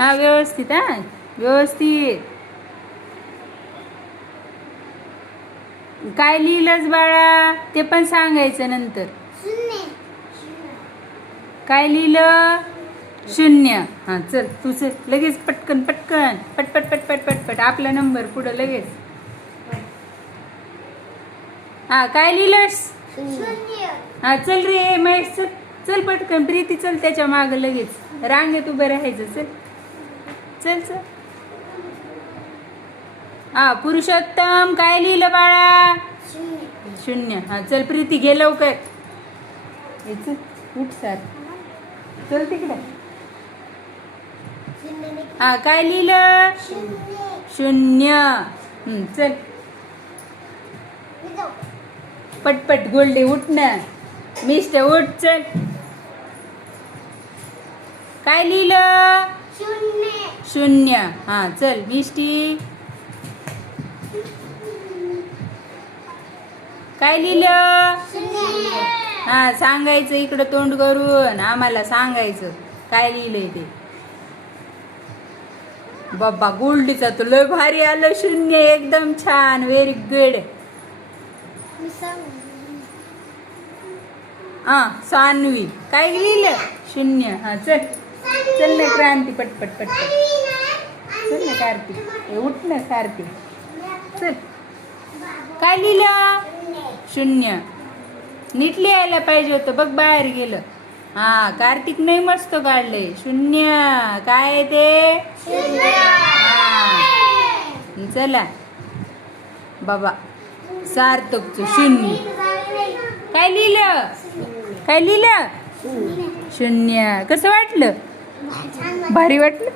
हा व्यवस्थित, हा व्यवस्थित. काय लिहिलंस बाळा ते पण सांगायचं नंतर. काय लिहिलं? शून्य. हा चल तू चल लगेच पटकन पटकन पटपट पटपट पटपट आपला नंबर पुढं लगेच. हा काय लिहिलंस? हा चल रे महेश चल चल पटकन. प्रीती चल त्याच्या माग लगेच रांगेत उभं राहायचं. चल चल चल. हा पुरुषोत्तम काय लिहिलं बाळा? शून्य. हा चल प्रीती घे लवकर. चल उठ सार चल तिकडे. हा काय लिहिलं? शून्य. चल पटपट गोल्डी उठ ना. मिस्टर उठ चल. काय लिहिलं? शून्य. हा चल मिस्टी. काय लिहिलं? हा सांगायचं इकडं तोंड करून आम्हाला सांगायचं काय लिहिलंय ते. बाबा गोल्डीचा तो लय भारी आलं शून्य. एकदम छान. Very good. हा सान्वी काय लिहिलं? शून्य. हा चल चल ना क्रांती पटपट पटपट. चल ना कार्तिक उठ ना कार्तिक चल. काय लिहिलं? शून्य. नीट लिहायला पाहिजे होतं बघ बाहेर गेलं. हा कार्तिक नाही मस्त काढलंय. शून्य काय आहे ते? चला बाबा सार्थकचं शून्य. काय लिहिलं? काय लिहिलं? शून्य. कसं वाटलं? भारी वाटलं.